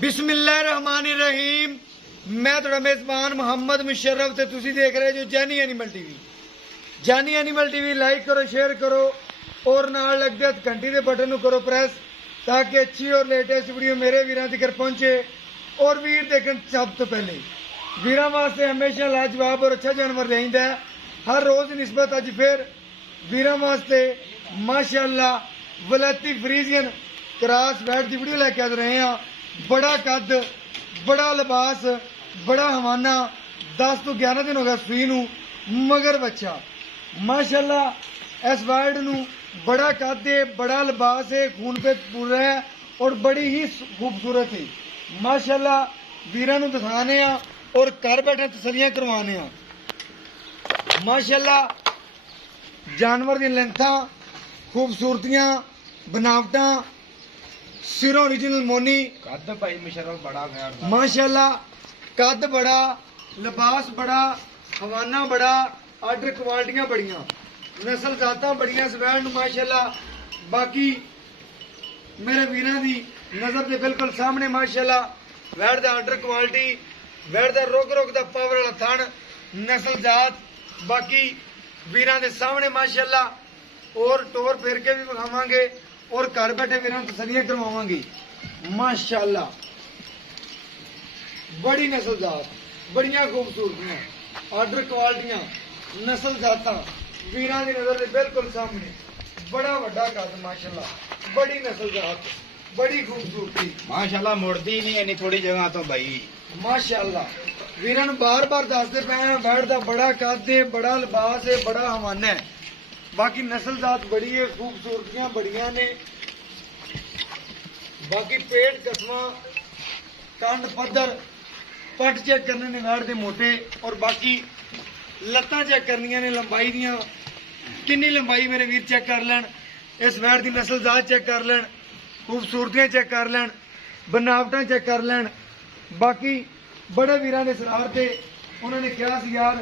बिस्मिल्लाहिर्रहमानिर्रहीम। मैं थोड़ा मेजबान मोहम्मद मुशर्रफ ते तुसी देख रहे जो जानी एनिमल टीवी। जानी एनिमल टीवी लाइक करो, शेयर करो और नाल लगदे घंटी दे बटन नूं करो प्रेस ताकि अच्छी और लेटेस्ट वीडियो मेरे वीरां तक पहुंचे। और वीर देखन सब तो पहले वीरां वास्ते हमेशा लाजवाब और अच्छा जानवर रहिंदा है। हर रोज निस्बत अज फिर वीरां वास्ते माशाअल्लाह वलैती फ्रीजियन क्रॉस बैट की वीडियो लेके आ रहे हैं। बड़ा कद, बड़ा लिबास, बड़ा हवाना, 10 तो 11 दिन हो गया सूई नूं, मगर बच्चा माशाअल्लाह इस वर्ड नूं बड़ा कद है, बड़ा लिबास है, खून पे पूरा है और बड़ी ही खूबसूरत है। माशाअल्लाह वीरां नूं दिखाने आ और घर बैठे तसलियां करवाने आ। माशाअल्लाह जानवर दी लेंथा, खूबसूरतियां, बनावटां, सिरों ओरिजिनल मोनी, कद भाई मुशर्रफ बड़ा माशाअल्लाह कद बड़ा, लिबास बड़ा, हवाना बड़ा, आर्डर क्वालिटियां बड़ियां, नस्ल जातां बड़ियां इस वैड़ नूं माशाअल्लाह। बाकी मेरे वीरां दी नजर दे बिल्कुल सामने माशाअल्लाह वैड़ दा आर्डर क्वालिटी, वैड़ दा रोक रोक दा पावर वाला थण, नस्ल जात बाकी वीरां दे सामने माशाअल्लाह। और टोर फेर के भी विखावांगे और घर बैठे वीरां तसलियां करवावांगे। माशाअल्लाह बड़ी नस्ल जात, बड़ियां खूबसूरतियां, आर्डर क्वालिटियां, नस्ल जातां वीरां दी नजर दे बिल्कुल सामने। बड़ा वड्डा कद माशाअल्लाह, बड़ी नस्ल जात, बड़ी खूबसूरती माशाअल्लाह। मुड़दी नहीं इन्नी थोड़ी जगह तो भाई माशाअल्लाह। वीरां नूं बार बार दसदे पे हैं बैठ दा बड़ा कद है, बड़ा लिबास है, बड़ा हवाना है। बाकी नस्ल जात बड़ी है, खूबसूरतियां बड़ियां ने। बाकी पेट कसमा, कंड पद्धर, पट चेक करने ने वैड़ दे मोटे और बाकी लत्तां चेक करनियां ने लंबाई दियां, किन्नी लंबाई मेरे वीर चेक कर लैन। इस वैड़ दी नस्ल जात चेक कर लैन, खूबसूरतियां चेक कर लैन, बनावटां चेक कर लैन। बाकी बड़े वीरां ने सरार ते उन्होंने कहा सी यार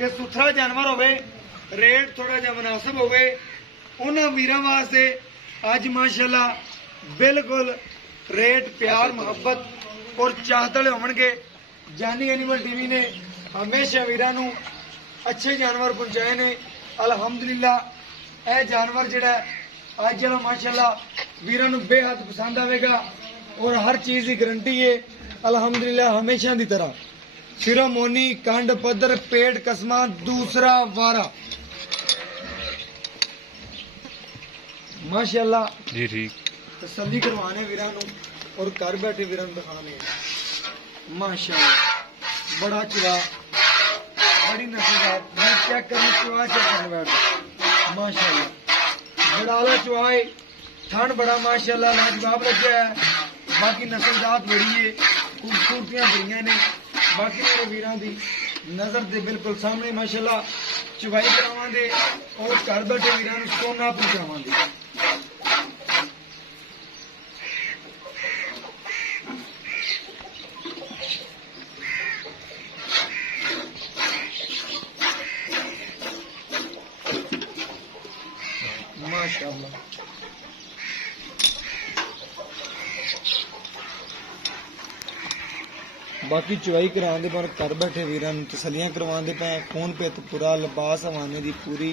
ये सुथरा जानवर होवे, रेट थोड़ा जिहा मुनासिब होवे। उन्हां वीरां वास्ते अज माशाअल्लाह बिल्कुल रेट प्यार मुहब्बत और चाहत वाले होणगे। जानी एनिमल टीवी ने हमेशा वीरां नूं अच्छे जानवर पहुंचाए ने। अलहमदुलिल्लाह यह जानवर जिहड़ा अज वाला माशाअल्लाह वीरां नूं बेहद पसंद आवेगा और हर चीज़ की गारंटी है अलहमदुलिल्लाह हमेशा की तरह। सिरों मोनी, कंड पद्धर, पेट कसमा, दूसरा वारा माशाअल्लाह जी ठीक। तसल्ली करवाने वीरां नूं और घर बैठे वीरां नूं दिखाने माशाअल्लाह। बड़ा चुवा, बड़ी नस्लदार चेक करने चुवा चेक करने बैठ माशाअल्लाह। बड़ा आला चुवा है, थन बड़ा माशाअल्लाह लाजवाब लग्या है। बाकी नस्ल जात बड़ी है, खूबसूरतियां बड़ियां ने। बाकी मेरे वीरां दी नजर दे बिल्कुल सामने माशाअल्लाह चुवाई करावांगे और घर बैठे वीरां नूं सोना पहुंचावांगे। माशाअल्लाह बाकी चुवाई कराने पर घर बैठे वीरां नूं तसलियां करवाते पे। खून पित पूरा, लिबास हवाने की पूरी,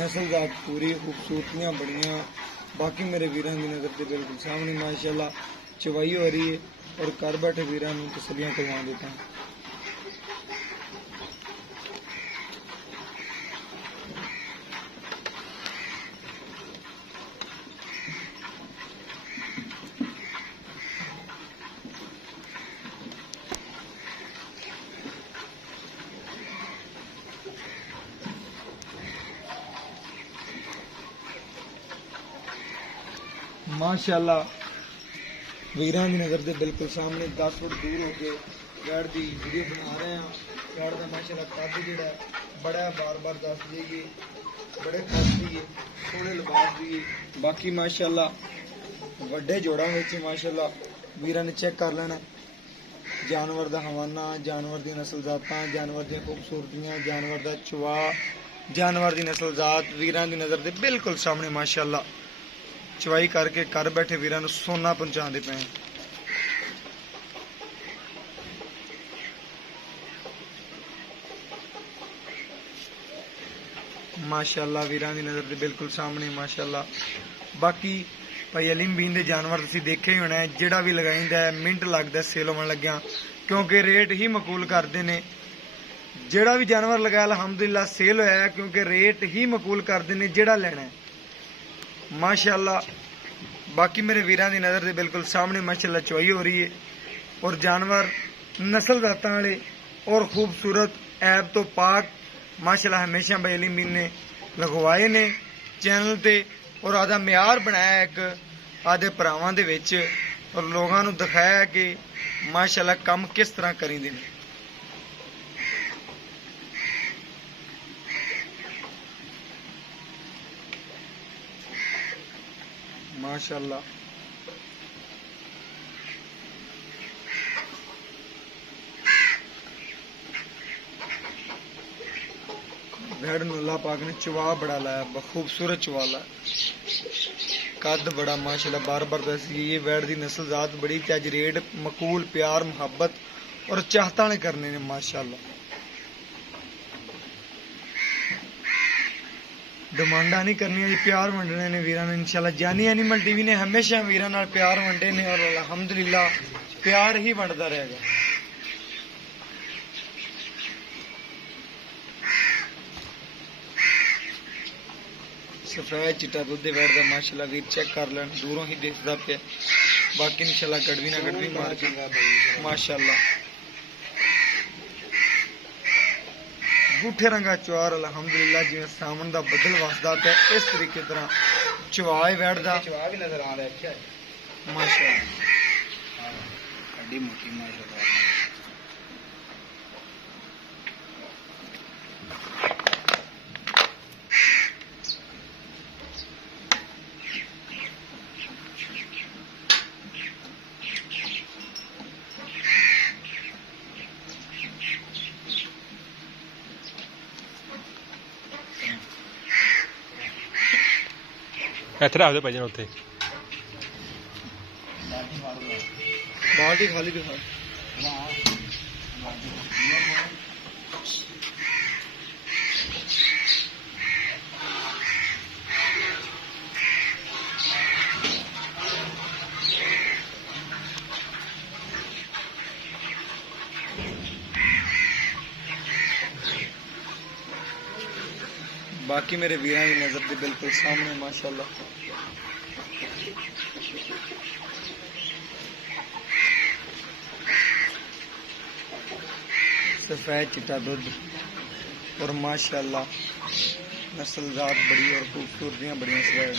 नस्ल जात पूरी, खूबसूरतियां बड़ियां। बाकी मेरे वीरां की नजर से बिल्कुल सामने माशाअल्लाह चुवाई हो रही है और घर बैठे वीरां नूं तसलियां करवाते पे। माशाअल्लाह वीरां की नज़र से बिल्कुल सामने 10 फुट दूर होकर वैड़ की वीडियो बना रहे हैं। वैड़ का माशाअल्लाह कद जिहड़ा बड़ा बार बार दस जाइए, बड़े कद भी है, सोहने लिबास भी है। बाकी माशाअल्लाह वड्डे जोड़ा विच माशाअल्लाह वीरां ने चेक कर लेना जानवर का हवाना, जानवर की नस्ल जातां, जानवर दी खूबसूरतियां, जानवर का चुवा, जानवर की नस्ल जात वीरां की नज़र से बिल्कुल सामने माशाअल्लाह चवाई करके घर बैठे वीरां नूं सोना पहुंचाते पे। माशाअल्लाह वीरां दी नज़र दे बिल्कुल सामने माशाअल्लाह। बाकी भाई अलीम बीन दे जानवर तुसीं देखे ही होना है, जेड़ा भी लगाइंदा है मिंट लगदा है सेल होवन लग्या, क्योंकि रेट ही मकूल करदे ने। जेड़ा भी जानवर लगाया अल्हम्दुलिल्लाह सेल होया है, क्योंकि रेट ही मकूल करदे ने जेड़ा लेना है माशाअल्लाह। बाकी मेरे वीरां दी नज़र दे बिल्कुल सामने माशाअल्लाह चवाई हो रही है, और जानवर नस्ल दातां वाले और खूबसूरत ऐब तो पाक माशाअल्लाह हमेशा भाई अलीम बीन ने लगवाए ने चैनल ते, और आदा म्यार बनाया एक आदे भरावां दे विच, और लोगां नूं दिखाया कि माशाअल्लाह कम किस तरह करींदे ने। माशाअल्लाह भेड़ नूं अल्लाह पाक ने चवा बड़ा लाया, खूबसूरत चवा लाया, कद बड़ा माशाअल्लाह। बार बार दसी ये भेड़ दी नस्ल जात बड़ी तेज, रेट मकूल प्यार मुहब्बत और चाहता ने करने ने माशाअल्लाह। डिमांडा नहीं करनी जी, प्यार वंडने ने वीरां ने इंशाअल्लाह। जानी एनिमल टीवी ने हमेशा वीरां नाल प्यार वंडे ने, और अल्हम्दुलिल्लाह प्यार ही वंडदा रहेगा। सफेद चिट्टा दुध दे बैठ दा माशाअल्लाह वीर चेक कर लें, दूरों ही देखदा पे। बाकी इंशाअल्लाह गड़वी ना गड़वी मार के माशाअल्लाह गूठे रंगा चवार अल्हम्दुलिल्लाह जिवें सावन दा बदल वसदा पे इस तरीके तरह चवाए बैठदा चवा भी नजर आ रहा है। अच्छा माशाअल्लाह। हड्डी मोटी माशाअल्लाह। ਇੱਥੇ ਰੱਖ ਦਿਓ ਭਾਈ ਜਨ ਉੱਥੇ। बाल्टी खाली दिखा। बाकी मेरे वीरां की नजर के बिल्कुल सामने माशाअल्लाह। सफेद चिट्टा दुध और माशाअल्लाह नस्ल जात बड़ी और खूबसूरतियां बड़ियां सफेद।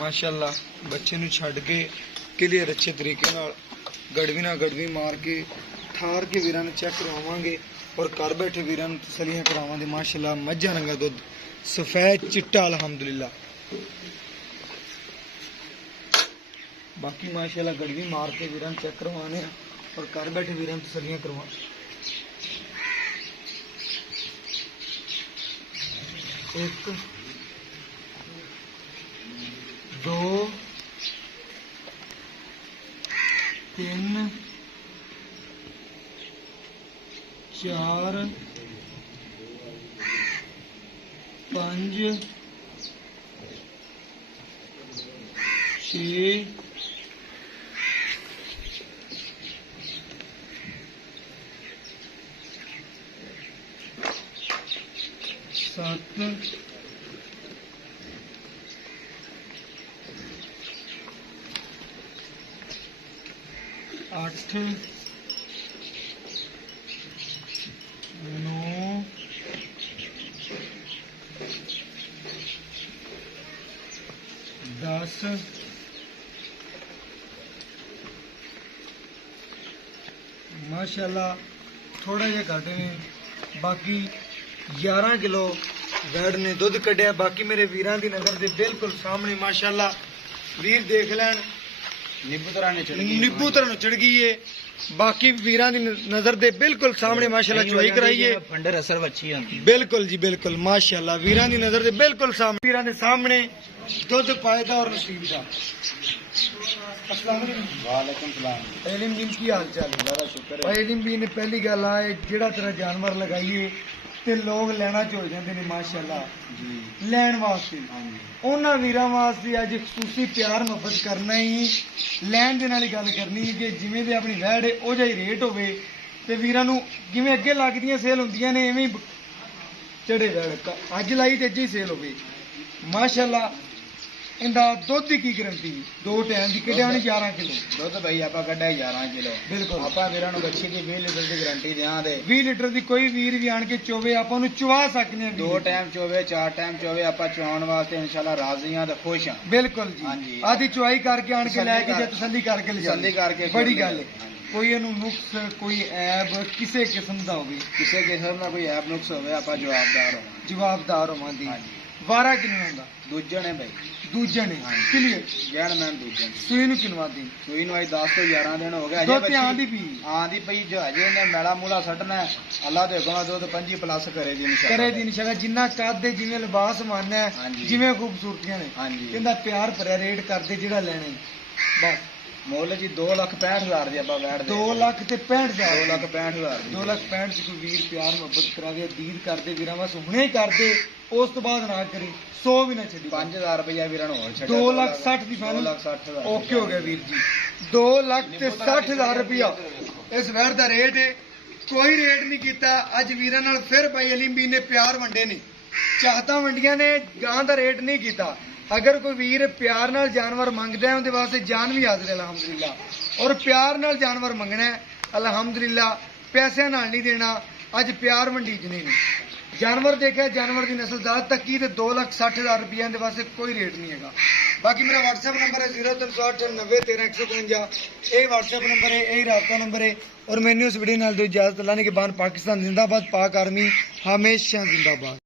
माशाअल्लाह बच्चे नूं छड्ड के क्लीयर अच्छे तरीके नाल गड़वी ना गड़वी मार के ठार के वीरां नूं चेक करवावांगे और घर बैठे वीरां नूं तसल्लियां करावांगे। माशाअल्लाह मज्झां रंगा दुध सफेद चिट्टा अल्हम्दुलिल्लाह। बाकी माशाअल्लाह गड़वी मार के वीरां नूं चेक करवाने और घर बैठे वीरां नूं तसल्लियां करवाने। एक दो तीन चार पांच छे सत्त 8 9 10 माशाल्लाह थोड़ा जिहा घट ने बाकी 11 किलो वैड़ ने दुध कढ़िया बाकी मेरे वीरां दी नज़र दे बिल्कुल सामने माशाल्लाह वीर देख लैन नींबू तरह ने चढ़ नींबू तरह चढ़ गई है बाकी वीरां दी नज़र दे बिल्कुल सामने माशाल्लाह चुवाई कराई है फंडर असर अच्छी होंदी बिल्कुल जी बिल्कुल माशाल्लाह वीरां दी नज़र दे बिल्कुल सामने वीरां दे सामने दुध पायदा और नसीब दा अस्सलाम वालेकुम वालेकुम सलाम इल्म दिन की हाल चाल है बड़ा शुक्र है भाई इल्म भी ने पहली गल आए जेड़ा तेरा जानवर लगाइए ते लोग लेना चुल जाते ने माशाल्लाह जी ਲੈਣ ਵਾਸਤੇ हाँ जी ਉਹਨਾਂ ਵੀਰਾਂ ਵਾਸਤੇ ਅੱਜ ਖਸੂਸੀ ਪਿਆਰ ਮੁਹੱਬਤ ਕਰਨਾ ਹੀ ਲੈਣ ਦੇ ਨਾਲ ਹੀ ਗੱਲ ਕਰਨੀ ਹੈ ਕਿ ਜਿਵੇਂ ਦੇ ਆਪਣੀ ਵੈੜ ਹੈ ਉਹ ਜਿਹਾ ਹੀ ਰੇਟ ਹੋਵੇ ਤੇ ਵੀਰਾਂ ਨੂੰ ਜਿਵੇਂ ਅੱਗੇ ਲੱਗਦੀਆਂ ਸੇਲ ਹੁੰਦੀਆਂ ਨੇ ਐਵੇਂ ਹੀ ਚੜੇ ਵੈੜ ਅੱਜ ਲਾਈ ਤੇ ਅੱਜ ਹੀ ਸੇਲ ਹੋਵੇ ਮਾਸ਼ਾਅੱਲਾ ਇਹਦਾ ਦੁੱਧ ਦੀ ਕੀ ਗਰੰਟੀ ਦੋ ਟਾਈਮ ਦੀ ਕਿਹੜਿਆ ਨੇ 11 ਕਿਲੋ ਦੁੱਧ ਭਾਈ ਆਪਾਂ ਕੱਢਿਆ 11 ਕਿਲੋ ਬਿਲਕੁਲ ਆਪਾਂ ਵੀਰਾਂ ਨੂੰ ਬੱਚੀ ਦੀ 20 ਲੀਟਰ ਦੀ ਗਾਰੰਟੀ ਦਿਆਂ ਦੇ 20 ਲੀਟਰ ਦੀ ਕੋਈ ਵੀਰ ਵੀ ਆਣ ਕੇ ਚੋਵੇ ਆਪਾਂ ਉਹਨੂੰ ਚਵਾ ਸਕਦੇ ਹਾਂ ਦੋ ਟਾਈਮ ਚੋਵੇ ਚਾਰ ਟਾਈਮ ਚੋਵੇ ਆਪਾਂ ਚਵਾਉਣ ਵਾਸਤੇ ਇਨਸ਼ਾਅੱਲਾ ਰਾਜ਼ੀ ਹਾਂ ਤੇ ਖੁਸ਼ ਹਾਂ ਬਿਲਕੁਲ ਜੀ ਹਾਂਜੀ। ਆਦੀ ਚੁਆਈ ਕਰਕੇ ਆਣ ਕੇ ਲੈ ਕੇ ਜੇ ਤਸੱਲੀ ਕਰਕੇ ਲੈ ਤਸੱਲੀ ਕਰਕੇ ਬੜੀ ਗੱਲ ਹੈ ਹਾਂਜੀ। ਕੋਈ ਇਹਨੂੰ ਨੁਕਸ ਕੋਈ ਐਬ ਕਿਸੇ ਕਿਸਮ ਦਾ ਹੋਵੇ ਕਿਸੇ ਕਿਸਮ ਦਾ ਕੋਈ ਐਬ ਨੁਕਸ ਹੋਵੇ ਆਪਾਂ ਜਵਾਬਦਾਰ ਹੋਵਾਂਗੇ ਜਵਾਬਦਾਰ ਹੋਵਾਂਦੀ ਹਾਂਜੀ। ਵਾਰਾ ਕਿੰਨਾ ਹੁੰਦਾ ਦੂਜੇ ਨੇ ਭਾਈ ਦੂਜੇ ਨੇ ਹਾਂਜੀ। ਕਲੀਅਰ ਗੈਣ ਮੈਂ ਦੂਜੇ ਨੇ ਸੂਈ ਨੂੰ ਕਿੰਨਵਾ ਦੀ ਸੂਈ ਨੂੰ ਅੱਜ 10 ਤੋਂ 11 ਦਿਨ ਹੋ ਗਏ ਦੁੱਧ ਤੇ ਆਂਦੀ ਪੀ ਆਂਦੀ ਪਈ ਜੋ ਹਜੇ ਇਹਨੇ ਮੈਲਾ ਮੂਲਾ ਸੱਟਣਾ ਹੈ। ਅੱਲਾ ਦੇ ਹੁਕਮ ਨਾਲ ਦੁੱਧ 25 ਪਲੱਸ ਕਰੇ ਦੀ ਇਨਸ਼ਾਅੱਲਾ ਕਰੇ ਦੀ ਨਿਸ਼ਾਨਾ ਜਿੰਨਾ ਕੱਦ ਜਿਵੇਂ ਲਿਬਾਸ ਮਾਨਣਾ ਹੈ ਹਾਂਜੀ। ਜਿਵੇਂ ਖੂਬਸੂਰਤੀਆਂ ਨੇ ਹਾਂਜੀ ਕਹਿੰਦਾ ਪਿਆਰ ਭਰਿਆ ਰੇਟ ਕਰਦੇ ਜਿਹੜਾ ਲੈਣਾ ਈ। ਬਸ ਮੁੱਲ ਜੀ 2,65,000 ਦੀ ਆਪਾਂ ਵੈਟ 2 ਲੱਖ ਤੇ 65,000 2,65,000 ਦੀ 2 ਲੱਖ 65 ਚ ਕੋਈ ਵੀਰ ਪਿਆਰ ਮੁਹੱਬਤ ਕਰਾਵੇ ਦੀਦ ਕਰਦੇ ਵੀਰਾਂ ਵਾਸ ਹੁਣੇ ਹੀ ਕਰਦੇ ਉਸ ਤੋਂ ਬਾਅਦ ਨਾ ਕਰੀ 100 ਵੀ ਨਾ ਛੱਡੀ 5,000 ਰੁਪਇਆ ਵੀਰਾਂ ਨੂੰ ਹੋਰ ਛੱਡਿਆ 2,60,000 ਦੀ ਫਾਈਨਲ 2,60,000 ਓਕੇ ਹੋ ਗਿਆ ਵੀਰ ਜੀ 2,60,000 ਰੁਪਇਆ ਇਸ ਵੈਰ ਦਾ ਰੇਟ ਹੈ ਕੋਈ ਰੇਟ ਨਹੀਂ ਕੀਤਾ ਅੱਜ ਵੀਰਾਂ ਨਾਲ ਫਿਰ ਭਾਈ ਅਲੀਮ ਵੀ ਨੇ ਪਿਆਰ ਵੰਡੇ ਨੇ ਚਾਹਤਾਂ ਵੰਡੀਆਂ ਨੇ ਗਾਂ ਦਾ ਰੇਟ ਨਹੀਂ ਕੀਤਾ ਅਗਰ ਕੋਈ ਵੀਰ ਪਿਆਰ ਨਾਲ ਜਾਨਵਰ ਮੰਗਦਾ ਹੈ ਉਹਦੇ ਵਾਸਤੇ ਜਾਨ ਵੀ ਹਾਜ਼ਰ ਹੈ ਅਲਹਮਦੁਲਿਲਾ ਔਰ ਪਿਆਰ ਨਾਲ ਜਾਨਵਰ ਮੰਗਣਾ ਹੈ ਅਲਹਮਦੁਲਿਲਾ ਪੈਸਿਆਂ ਨਾਲ ਨਹੀਂ ਦੇਣਾ ਅੱਜ ਪਿਆਰ ਵੰਡੀ ਜਨੇ ਨੇ ਜਾਨਵਰ ਦੇਖਿਆ ਜਾਨਵਰ ਦੀ ਨਸਲ ਦਾਤ ਤੱਕੀ ਤੇ 2,60,000 ਰੁਪਈਆ ਦੇ ਵਾਸਤੇ ਕੋਈ ਰੇਟ ਨਹੀਂ ਹੈਗਾ ਬਾਕੀ ਮੇਰਾ WhatsApp ਨੰਬਰ ਹੈ 0368901301 ਇਹ WhatsApp ਨੰਬਰ ਹੈ ਇਹ ਰਾਬਤਾ ਨੰਬਰ ਹੈ और मैंने उस वीडियो नाल दो इजाजत अल्लाह ने के बाद पाकिस्तान जिंदाबाद पाक आर्मी हमेशा जिंदाबाद।